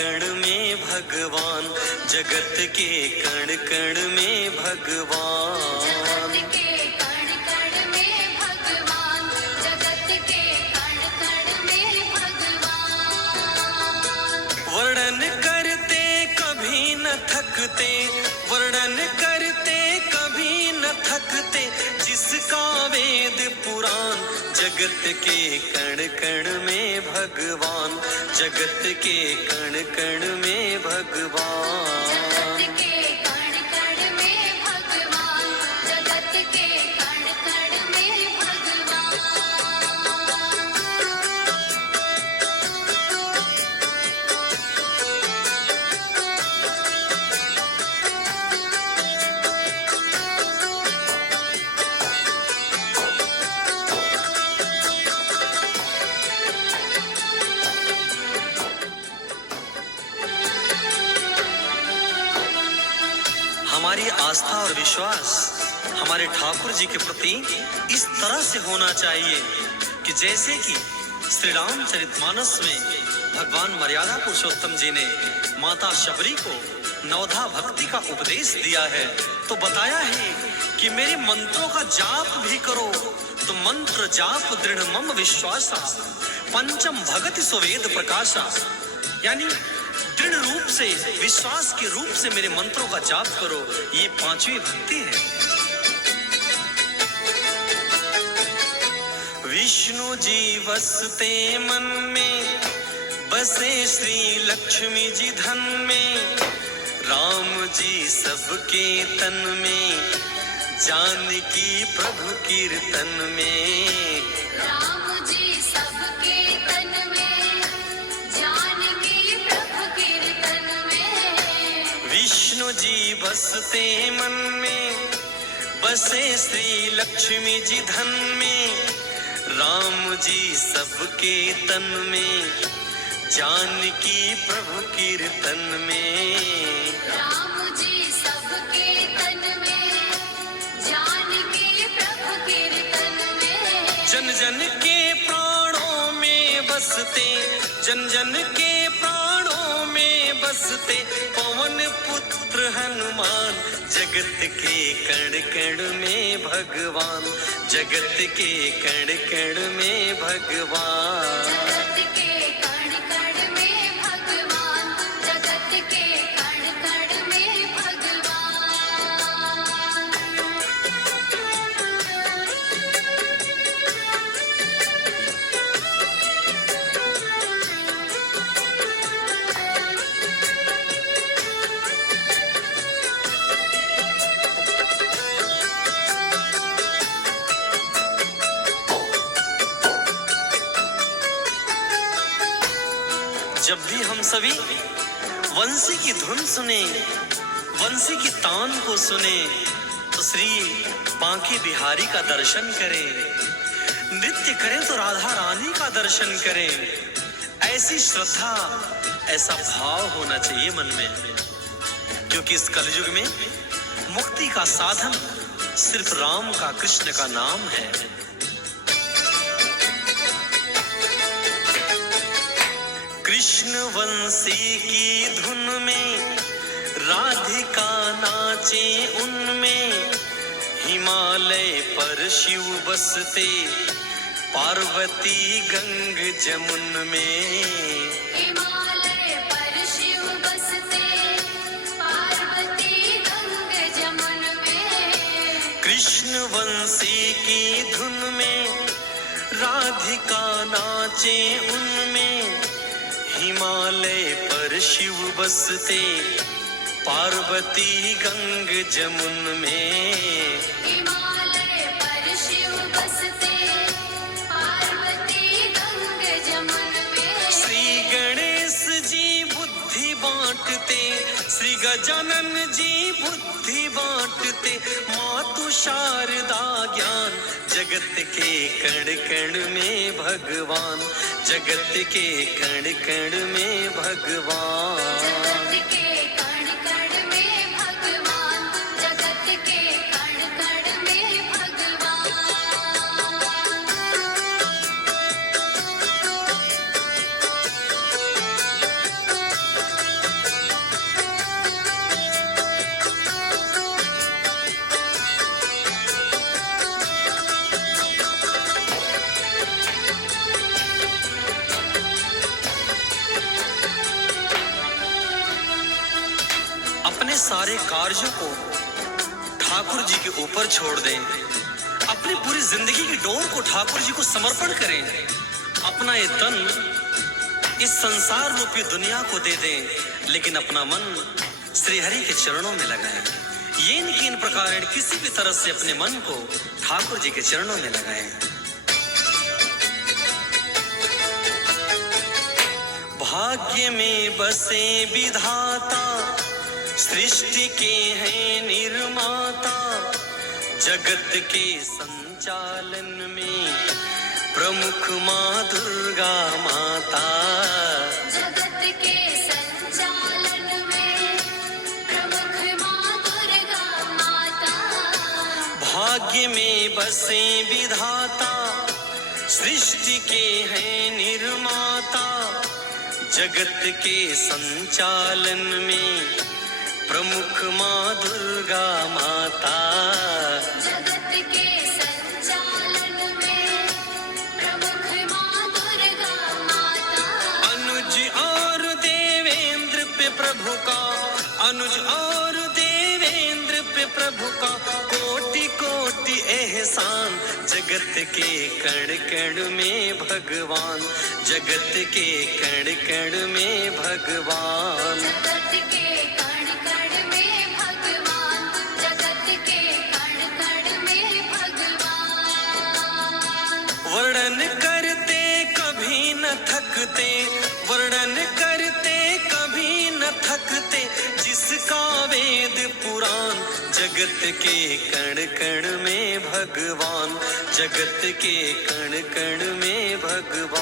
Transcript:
कण में भगवान, जगत के कण कण में भगवान। जगत के कण कण में भगवान, जगत के कण कण में भगवान। वर्णन करते कभी न थकते, वर्णन करते कभी न थकते, जिसका वेद पुराण, जगत के कण कण में भगवान, जगत के कण कण में भगवान। जगत के कण कण में भगवान, जगत के कण कण में भगवान। हमारी आस्था और विश्वास हमारे ठाकुर जी के प्रति इस तरह से होना चाहिए कि जैसे कि श्री रामचरितमानस में भगवान मर्यादा पुरुषोत्तम जी ने माता शबरी को नवधा भक्ति का उपदेश दिया है, तो बताया है कि मेरे मंत्रों का जाप भी करो तो मंत्र जाप दृढ़ मम विश्वासा, पंचम भगति सुवेद प्रकाशा, यानी दृढ़ रूप से, विश्वास के रूप से मेरे मंत्रों का जाप करो। ये पांचवी भक्ति है। विष्णु जी बसते मन में, बसे श्री लक्ष्मी जी धन में, राम जी सबके तन में, जानकी प्रभु कीर्तन में। राम जी सबके तन में, जानकी प्रभु कीर्तन में। विष्णु जी बसते मन में, बसे श्री लक्ष्मी जी धन में, राम जी सबके तन में, जानकी प्रभु कीर्तन में। राम जी सबके तन में, जानकी प्रभु कीर्तन में। जन जन के प्राणों में बसते, जन जन के प्राणों में बसते, पवन पुत्र हनुमान, जगत के कण कण में भगवान, जगत के कण कण में भगवान। जगत के कण कण में भगवान, जगत के कण कण में भगवान। जब भी हम सभी वंशी की धुन सुने, वंशी की तान को सुने, तो श्री बांके बिहारी का दर्शन करें, नृत्य करें तो राधा रानी का दर्शन करें। ऐसी श्रद्धा, ऐसा भाव होना चाहिए मन में, क्योंकि इस कलयुग में मुक्ति का साधन सिर्फ राम का, कृष्ण का नाम है। कृष्ण वंशी की धुन में राधिका नाचे उनमें, हिमालय पर शिव बसते, पार्वती गंग जमुन में। हिमालय पर शिव बसते, पार्वती गंग जमुन में। कृष्ण वंशी की धुन में राधिका नाचे उनमें, हिमालय पर शिव बसते, पार्वती गंग जमुन में। हिमालय पर शिव बसते, पार्वती गंग जमुन में। श्री गणेश जी बुद्धि बांटते, श्री गजानन जी बुद्धि बांटते, मातु शारदा ज्ञान, जगत के कण कण में भगवान, जगत के कण कण में भगवान। जगत के कण कण में भगवान, जगत के कण कण में भगवान। अपने सारे कार्यों को ठाकुर जी के ऊपर छोड़ दें, अपनी पूरी जिंदगी की डोर को ठाकुर जी को समर्पण करें, अपना ये तन इस संसार रूपी दुनिया को दे दें, लेकिन अपना मन श्री हरि के चरणों में लगाएं। ये नहीं कि इन प्रकार किसी भी तरह से अपने मन को ठाकुर जी के चरणों में लगाएं। भाग्य में बसे विधाता, सृष्टि के हैं निर्माता, जगत के संचालन में प्रमुख माँ दुर्गा माता। जगत के संचालन में प्रमुख माँ दुर्गा माता। भाग्य में बसे विधाता, सृष्टि के हैं निर्माता, जगत के संचालन में प्रमुख माँ दुर्गा माता। जगत के संचालन में प्रमुख माँ दुर्गा माता। अनुज और देवेंद्र पे प्रभु का, अनुज और देवेंद्र पे प्रभु का कोटि कोटि एहसान। जगत के कण कण में भगवान, जगत के कण कण में भगवान। जगत के कण कण में भगवान, जगत के कण कण में भगवान। वर्णन करते कभी न थकते, वर्णन करते कभी न थकते, जिसका वेद पुराण। जगत के कण कण में भगवान, जगत के कण कण में भगवान।